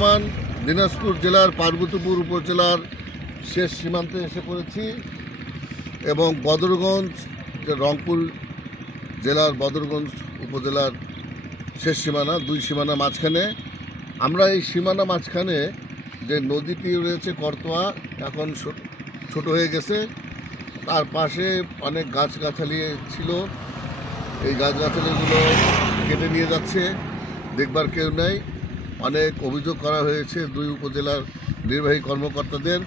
বর্তমান দিনাজপুর জেলার পার্বতীপুর উপজেলার শেষ সীমান্তে এসে পড়েছি এবং বদরগঞ্জ রংপুর জেলার বদরগঞ্জ উপজেলার শেষ সীমানা, দুই সীমানা মাঝখানে। আমরা এই সীমানা মাঝখানে যে নদীটি রয়েছে করতোয়া, এখন ছোট হয়ে গেছে। তার পাশে অনেক গাছগাছালি ছিল। এই গাছগাছালিগুলো কেটে নিয়ে যাচ্ছে। দেখবার কেউ নেই। অনেক অভিযোগ করা হয়েছে দুই উপজেলার নির্বাহী কর্মকর্তাদের।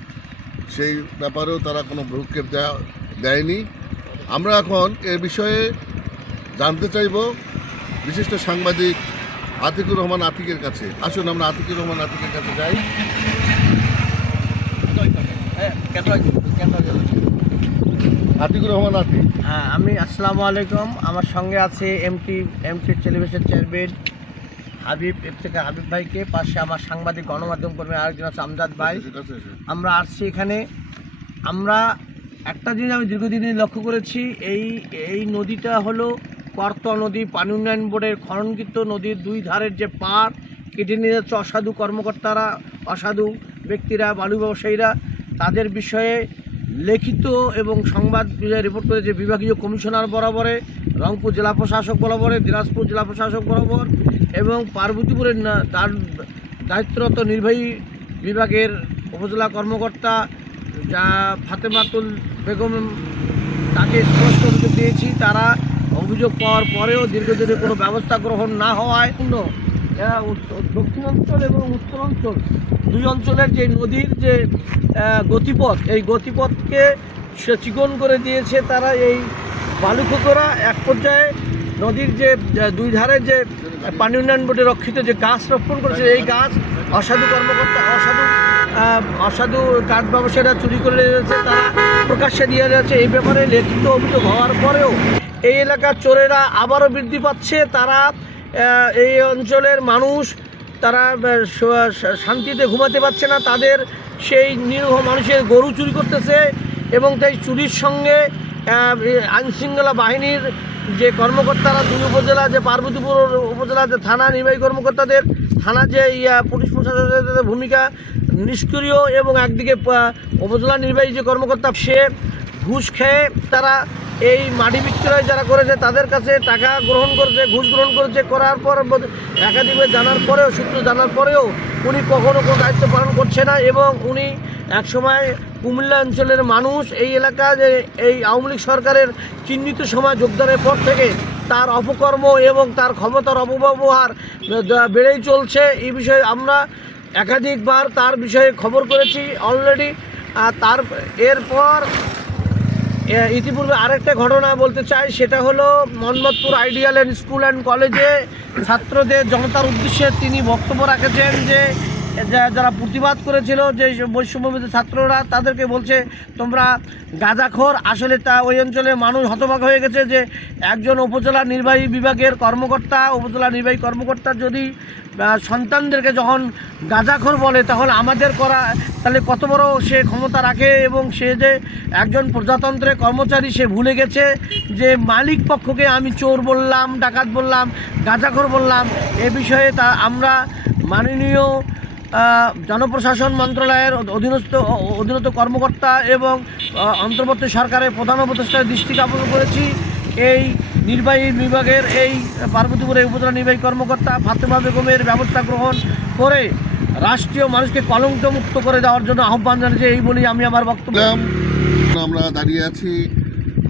সেই ব্যাপারেও তারা কোনো ভ্রুক্ষেপ দেয়া, দেয়নি। আমরা এখন এ বিষয়ে জানতে চাইব বিশিষ্ট সাংবাদিক আতিকুর রহমান আতিকের কাছে। আসুন, আমরা আতিকুর রহমান আতিকের কাছে যাই। আতিকুর রহমান আতিক। হ্যাঁ আমি আসসালামু আলাইকুম। আমার সঙ্গে আছে MT MT television chairman Habib এর থেকে হাবিব ভাইকে পাশে আমার সাংবাদিক গণমাধ্যম কর্মী আরেকজন আছে আমজাদ ভাই। আমরা আসছি এখানে। আমরা একটা জিনিস আমি দীর্ঘদিন লক্ষ্য করেছি এই এই নদীটা হলো করতোয়া নদী পানি উন্নয়ন বোর্ডের খননকৃত নদীর দুই ধারের যে পাড় কেটে নিয়ে যাচ্ছে অসাধু কর্মকর্তারা অসাধু ব্যক্তিরা বালু ব্যবসায়ীরা। তাদের বিষয়ে লিখিত এবং সংবাদ রিপোর্ট করেছে বিভাগীয় কমিশনার বরাবরে রংপুর জেলা প্রশাসক বরাবরে, দিনাজপুর জেলা প্রশাসক বরাবর এবং পার্বতীপুরের তার দায়িত্বরত নির্বাহী বিভাগের উপজেলা কর্মকর্তা যা ফাতেমাতুল বেগম, তাকে স্পষ্ট অভিযোগ দিয়েছি। তারা অভিযোগ পাওয়ার পরেও দীর্ঘদিনে কোনো ব্যবস্থা গ্রহণ না হওয়ায় উত্ত- দক্ষিণাঞ্চল এবং উত্তরাঞ্চল, দুই অঞ্চলের যে নদীর যে গতিপথ, এই গতিপথকে সে চিকন করে দিয়েছে তারা এই বালুখোকরা এক পর্যায়ে নদীর যে দুই ধারে যে পানি উন্নয়ন বোর্ডে রক্ষিত যে গাছ রোপণ করেছে, এই গাছ অসাধু কর্মকর্তা, অসাধু অসাধু কাঠ ব্যবসায়ীরা চুরি করে যাচ্ছে তারা প্রকাশ্যে দিয়ে যাচ্ছে। এই ব্যাপারে লিখিত অভিযোগ হওয়ার পরেও এই এলাকার চোরেরা আবারও বৃদ্ধি পাচ্ছে। তারা এই অঞ্চলের মানুষ, তারা শান্তিতে ঘুমাতে পারছে না। তাদের সেই নিরীহ মানুষের গরু চুরি করতেছে এবং তাই চুরির সঙ্গে আইন শৃঙ্খলা বাহিনীর যে কর্মকর্তারা দুই উপজেলা যে পার্বতীপুর উপজেলা যে থানা নির্বাহী কর্মকর্তাদের থানা যে ইয়া, পুলিশ প্রশাসনের ভূমিকা নিষ্ক্রিয় এবং একদিকে উপজেলা নির্বাহী যে কর্মকর্তা সে ঘুষ খেয়ে তারা এই মাটি বিক্রয় যারা করেছে তাদের কাছে টাকা গ্রহণ করেছে ঘুষ গ্রহণ করেছে করার পর একাধিকবার জানার পরেও সূত্র জানার পরেও উনি কখনো কোনো দায়িত্ব পালন করছে না এবং উনি একসময় কুমিল্লা অঞ্চলের মানুষ এই এলাকা যে এই আওয়ামী লীগ সরকারের চিহ্নিত সময় যোগদানের পর থেকে তার অপকর্ম এবং তার ক্ষমতার অপব্যবহার বেড়েই চলছে। এই বিষয়ে আমরা একাধিকবার তার বিষয়ে খবর করেছি অলরেডি তার এরপর ইতিপূর্বে আরেকটা ঘটনা বলতে চাই, সেটা হলো Mohammadpur ideal and school and কলেজে ছাত্রদের জনতার উদ্দেশ্যে তিনি বক্তব্য রাখেছেন যে যা- যারা প্রতিবাদ করেছিল যে বৈষম্যবিদ ছাত্ররা, তাদেরকে বলছে, তোমরা গাঁজাখোর। আসলে তা ওই অঞ্চলে মানুষ হতবাক হয়ে গেছে যে একজন উপজেলা নির্বাহী বিভাগের কর্মকর্তা, উপজেলা নির্বাহী কর্মকর্তা যদি সন্তানদেরকে যখন গাঁজাখোর বলে, তাহলে আমাদের করা, তাহলে কত বড় সে ক্ষমতা রাখে এবং সে যে একজন প্রজাতন্ত্রের কর্মচারী, সে ভুলে গেছে যে মালিক পক্ষকে আমি চোর বললাম, ডাকাত বললাম, গাঁজাখোর বললাম। এ বিষয়ে তা আমরা মাননীয় জনপ্রশাসন মন্ত্রণালয়ের অধীনস্থ অধীনত কর্মকর্তা এবং অন্তর্বর্তী সরকারের প্রধান উপদেষ্টার দৃষ্টি কাপড় করেছি। এই নির্বাহী বিভাগের এই পার্বতীপুরের উপজেলা নির্বাহী কর্মকর্তা ফাতেমা বেগমের ব্যবস্থা গ্রহণ করে রাষ্ট্রীয় মানুষকে কলঙ্ক মুক্ত করে দেওয়ার জন্য আহ্বান জানিয়েছে এই বলেই আমি আমার বক্তব্য। আমরা দাঁড়িয়ে আছি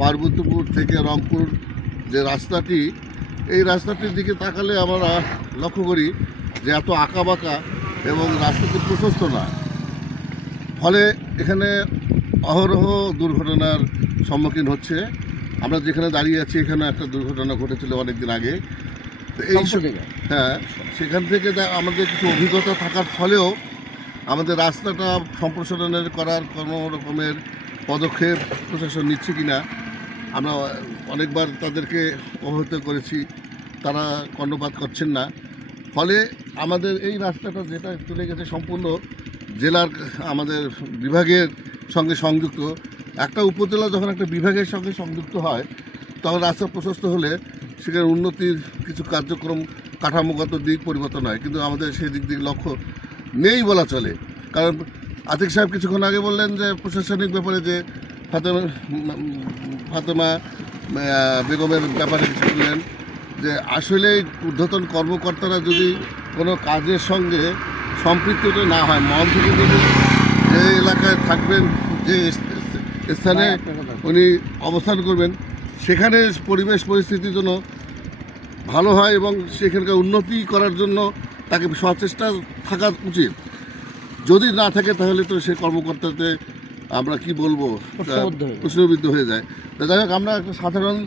পার্বতীপুর থেকে রংপুর যে রাস্তাটি, এই রাস্তাটির দিকে তাকালে আমরা লক্ষ্য করি যে এত আঁকা বাঁকা এবং রাস্তাটি প্রশস্ত না। ফলে এখানে অহরহ দুর্ঘটনার সম্মুখীন হচ্ছে। আমরা যেখানে দাঁড়িয়ে আছি এখানে একটা দুর্ঘটনা ঘটেছিল অনেকদিন আগে। তো এই হ্যাঁ সেখান থেকে আমাদের কিছু অভিজ্ঞতা থাকার ফলেও আমাদের রাস্তাটা সম্প্রসারণের করার কোনো রকমের পদক্ষেপ প্রশাসন নিচ্ছে কি না আমরা অনেকবার তাদেরকে অবহিত করেছি। তারা কর্ণপাত করছেন না। ফলে আমাদের এই রাস্তাটা যেটা চলে গেছে সম্পূর্ণ জেলার, আমাদের বিভাগের সঙ্গে সংযুক্ত। একটা উপজেলা যখন একটা বিভাগের সঙ্গে সংযুক্ত হয়, তখন রাস্তা প্রশস্ত হলে সেখানে উন্নতির কিছু কার্যক্রম, কাঠামোগত দিক পরিবর্তন হয়। কিন্তু আমাদের সেই দিক দিক লক্ষ্য নেই বলা চলে। কারণ আতিক সাহেব কিছুক্ষণ আগে বললেন যে, প্রশাসনিক ব্যাপারে যে ফাতেমা ফাতেমা বেগমের ব্যাপারে কিছু বললেন। যে আসলে ঊর্ধ্বতন কর্মকর্তারা যদি কোনো কাজের সঙ্গে সম্পৃক্ত না হয় মন থেকে যদি যে এলাকায় থাকবেন যে স্থানে উনি অবস্থান করবেন সেখানে পরিবেশ পরিস্থিতির জন্য ভালো হয় এবং সেখানকার উন্নতি করার জন্য তাকে সচেষ্টা থাকা উচিত। যদি না থাকে তাহলে তো সেই কর্মকর্তাতে আমরা কি বলব? প্রশ্নবদ্ধ হয়ে হয়ে যায়। তা যাই হোক আমরা একটা সাধারণ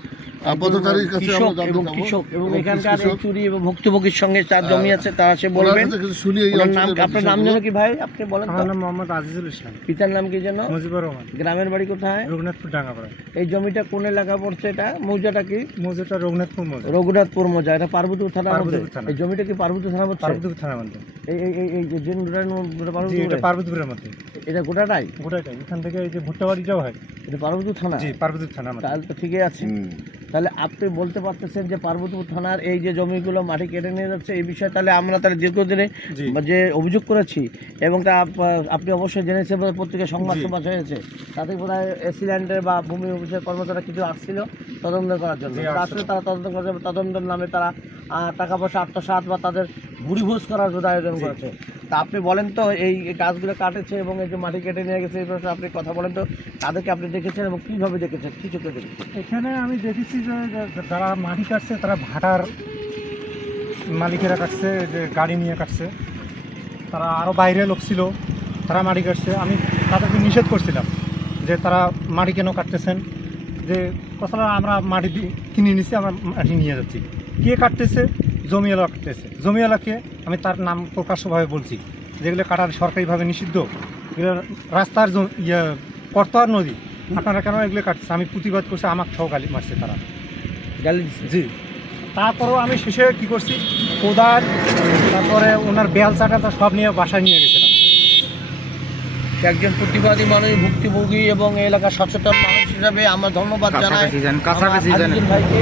আহ, কাছে কৃষক এবং কৃষক এবং এবং এখানকার এই চুরি এবং ভুক্তভোগীর সঙ্গে তার জমি আছে তারা সে বলবেন। কাছে কিছু শুনি এই ওনার নাম আপনার নাম যেন কি ভাই? আপনি বলেন আমার নাম মোহাম্মদ আজিজুল ইসলাম। পিতার নাম কি যেন? মুজিবুর রহমান। গ্রামের বাড়ি কোথায়? রঘুনাথপুর ডাঙ্গাপাড়া। এই জমিটা কোন এলাকা পড়ছে এটা? মৌজাটা কি? মৌজাটা রঘুনাথপুর মৌজা। রঘুনাথপুর মৌজা। এটা পার্বতীপুর থানা থানা। এই জমিটা কি পার্বতীপুর থানা পড়ছে পার্বতীপুর থানার মধ্যে এই এই যে জেন পার্বতীপুরের মধ্যে। এটা গোটাটাই? গোটাটাই। এখান থেকে এই যে ভুট্টা বাড়িটাও হয়। এটা পার্বতীপুর থানা। জি পার্বতীপুর থানা তাহলে তো ঠিকই আছে। তাহলে আপনি বলতে পারতেছেন যে পার্বতীপুর থানার এই যে জমিগুলো মাটি কেটে নিয়ে যাচ্ছে এই বিষয়ে তাহলে আমরা তাহলে দীর্ঘদিনে যে অভিযোগ করেছি এবং তা আপ- আপনি অবশ্যই জেনেছেন বোধহয় পত্রিকায় সংবাদ জি। প্রকাশ হয়েছে। তাতে বোধ হয় এসিল্যান্ডের বা ভূমি অফিসের কর্মচারীরা কিছু আসছিল তদন্ত করার জন্য। আসলে তারা তদন্ত করার জন্য তদন্তের নামে তারা টাকা পয়সা আত্মসাৎ বা তাদের ভুরিভোজ করার জন্য আয়োজন করেছে। তা আপনি বলেন তো এই গাছগুলো কাটেছে এবং এই যে মাটি কেটে নিয়ে গেছে এই বিষয়ে আপনি কথা বলেন তো তাদেরকে আপনি দেখেছেন এবং কীভাবে দেখেছেন? কি চোখে দেখেছেন? এখানে আমি দেখেছি যে যারা মাটি কাটছে তারা ভাটার মালিকেরা কাটছে যে গাড়ি নিয়ে কাটছে। তারা আরও বাইরে লোক ছিল তারা মাটি কাটছে। আমি তাদেরকে নিষেধ করছিলাম যে তারা মাটি কেন কাটতেছেন? যে কথা আমরা মাটি কিনে নিছি আমরা মাটি নিয়ে যাচ্ছি। কে কাটতেছে? জমিওয়ালা কাটতেছে জমিওয়ালাকে আমি তার নাম প্রকাশ্যভাবে বলছি। যেগুলো কাটার সরকারিভাবে নিষিদ্ধ এগুলো রাস্তার ইয়ে কর্তার নদী আপনারা কেন এগুলো কাটছে আমি প্রতিবাদ করছি আমার সহ গালি মারছে তারা। গালি জি। তারপরেও আমি শেষে কি করছি? কোদার তারপরে ওনার বেয়াল চাটা সব নিয়ে বাসায় নিয়ে গেছিলাম। একজন প্রতিবাদী মানুষ ভুক্তভোগী এবং এলাকার সচেতন মানুষ হিসাবে আমরা ধন্যবাদ জানাই। ভাইকে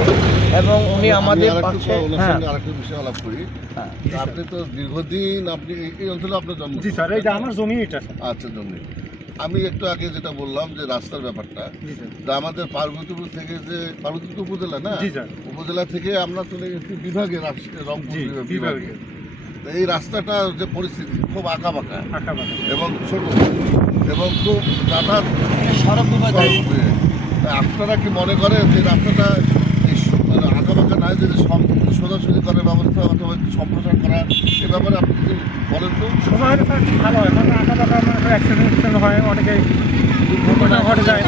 এবং উনি আমি আমাদের হ্যাঁ। বিষয় আলাপ করি। হ্যাঁ। আপনি তো দীর্ঘদিন আপনি এই- অঞ্চলে আপনার জন্ম জি স্যার এই যে আমার জমি এটা। আচ্ছা জমি। আমি একটু আগে যেটা বললাম যে রাস্তার ব্যাপারটা। আমাদের পার্বতীপুর থেকে যে পার্বতীপুর উপজেলা না? জি স্যার। উপজেলা থেকে আমরা চলে গেছি বিভাগে রংপুর বিভাগে। এই রাস্তাটা যে পরিস্থিতি খুব আঁকা বাঁকা এবং ছোট এবং খুব যাতায়াত আপনারা কি মনে করেন যে রাস্তাটা এই মানে আঁকা বাঁকা নাই যদি সোজাসুজি করার ব্যবস্থা অথবা সম্প্রসার করা এ ব্যাপারে আপনি বলেন তো? সময় ভালো হয় মানে আঁকা বাঁকা অ্যাক্সিডেন্ট হয় অনেকে দুর্ঘটনা ঘটে যায়।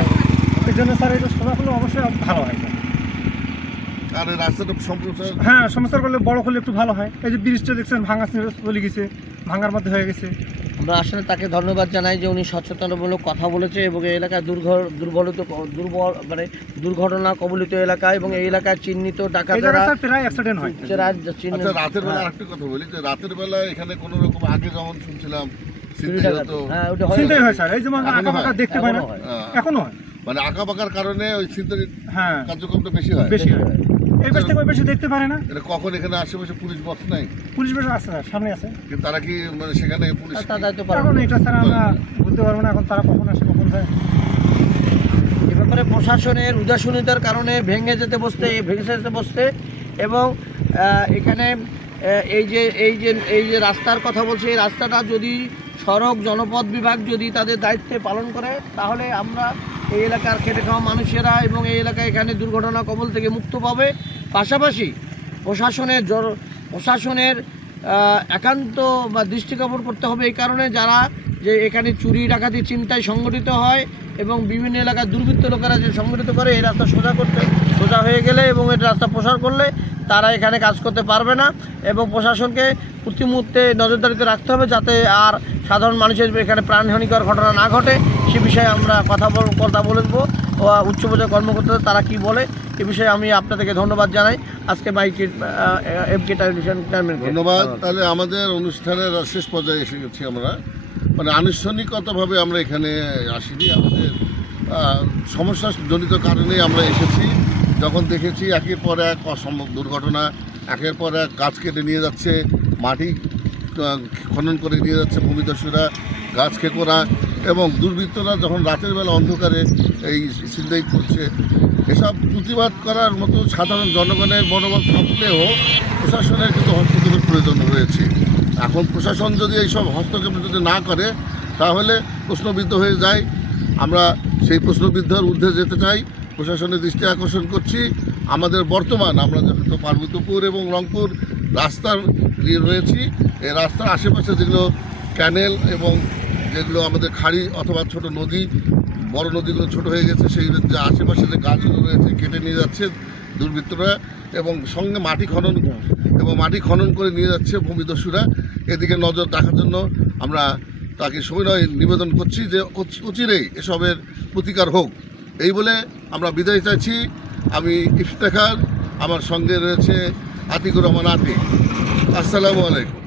এই জন্য স্যার এটা সময় হলে অবশ্যই ভালো হয়। আর রাস্তাটা সম্প্রসার হ্যাঁ সমস্যা করলে বড় করলে একটু ভালো হয়। এই যে ব্রিজটা দেখছেন ভাঙা চলে গেছে ভাঙার মধ্যে হয়ে গেছে। আমরা আসলে তাকে ধন্যবাদ জানাই যে উনি সচেতনমূলক কথা বলেছে এবং এই এলাকায় দুর্ঘ দুর্বলিত দুর্বল মানে দুর্ঘটনা কবলিত এলাকা এবং এই এলাকায় চিহ্নিত ডাকাতেরা প্রায় অ্যাক্সিডেন্ট হয়। আচ্ছা রাতের বেলা হ্যাঁ, আরেকটা কথা বলি যে রাতের বেলা এখানে কোনো রকম আগে যেমন শুনছিলাম ছিনতাই হ্যাঁ ওটা হয়। স্যার। এই যেমন এখনও আঁকা দেখতে পায় না। এখনও হয়। আহ, এখনও হয়। মানে আঁকা বাঁকার কারণে ওই ছিনতাই হ্যাঁ। কার্যক্রমটা বেশি হয়। বেশি হয়। এই পাশ থেকে ওই পাশে দেখতে পারে না। এটা কখন এখানে আশেপাশে পুলিশ বক্স নাই? পুলিশ বেশ আছে স্যার সামনে আছে। কিন্তু তারা কি মানে সেখানে পুলিশ এখন এটা স্যার আমরা বলতে পারব না এখন তারা কখন আসে কখন যায়। এ ব্যাপারে প্রশাসনের উদাসীনতার কারণে ভেঙে যেতে বসতে ভেঙে যেতে বসতে এবং এখানে এই যে এই যে এই যে রাস্তার কথা বলছে এই রাস্তাটা যদি সড়ক জনপদ বিভাগ যদি তাদের দায়িত্বে পালন করে তাহলে আমরা এই এলাকার খেটে খাওয়া মানুষেরা এবং এই এলাকায় এখানে দুর্ঘটনা কবল থেকে মুক্ত পাবে। পাশাপাশি প্রশাসনের জর প্রশাসনের একান্ত বা দৃষ্টি কাপড় করতে হবে এই কারণে যারা যে এখানে চুরি, ডাকাতি চিন্তায় সংগঠিত হয় এবং বিভিন্ন এলাকার দুর্বৃত্ত লোকেরা যে সংগঠিত করে, এই রাস্তা সোজা করতে সোজা হয়ে গেলে এবং এই রাস্তা প্রসার করলে তারা এখানে কাজ করতে পারবে না এবং প্রশাসনকে প্রতি মুহূর্তে নজরদারিতে রাখতে হবে যাতে আর সাধারণ মানুষের এখানে প্রাণহানিকর ঘটনা না ঘটে। সে বিষয়ে আমরা কথা বল, কথা বলব ও উচ্চ পর্যায়ের কর্মকর্তা তারা কি বলে? এ বিষয়ে আমি আপনাদেরকে ধন্যবাদ জানাই। আজকে মাইকের এম কে টেলিভিশন ধন্যবাদ। তাহলে আমাদের অনুষ্ঠানের শেষ পর্যায়ে এসে গেছি আমরা। মানে আনুষ্ঠানিকতাভাবে আমরা এখানে আসিনি। আমাদের সমস্যা সমস্যাজনিত কারণেই আমরা এসেছি। যখন দেখেছি একের পর এক অসম্ভব দুর্ঘটনা, একের পর এক গাছ কেটে নিয়ে যাচ্ছে, মাটি খনন করে নিয়ে যাচ্ছে ভূমিদস্যুরা গাছ খেকোরা এবং দুর্বৃত্তরা যখন রাতের বেলা অন্ধকারে এই ছিনতাই করছে এসব প্রতিবাদ করার মতো সাধারণ জনগণের মনোবল থাকলেও প্রশাসনের কিন্তু হস্তক্ষেপের প্রয়োজন রয়েছে। এখন প্রশাসন যদি এইসব হস্তক্ষেপ যদি না করে, তাহলে প্রশ্নবিদ্ধ হয়ে যায়। আমরা সেই প্রশ্নবিদ্ধর ঊর্ধ্বে যেতে চাই। প্রশাসনের দৃষ্টি আকর্ষণ করছি। আমাদের বর্তমান আমরা যেহেতু পার্বতীপুর এবং রংপুর রাস্তার রয়েছি। এই রাস্তার আশেপাশে যেগুলো ক্যানেল এবং যেগুলো আমাদের খাড়ি অথবা ছোট নদী, বড় নদীগুলো ছোট হয়ে গেছে, সেই যে আশেপাশে যে গাছগুলো রয়েছে, কেটে নিয়ে যাচ্ছে দুর্বৃত্তরা এবং সঙ্গে মাটি খনন এবং মাটি খনন করে নিয়ে যাচ্ছে ভূমিদস্যুরা। এদিকে নজর রাখার জন্য আমরা তাকে সবিনয় নিবেদন করছি যে অচি- অচিরেই এসবের প্রতিকার হোক। এই বলে আমরা বিদায় চাইছি আমি ইফতেখার, আমার সঙ্গে রয়েছে আতিকুর রহমান আতিক। আসসালামু আলাইকুম।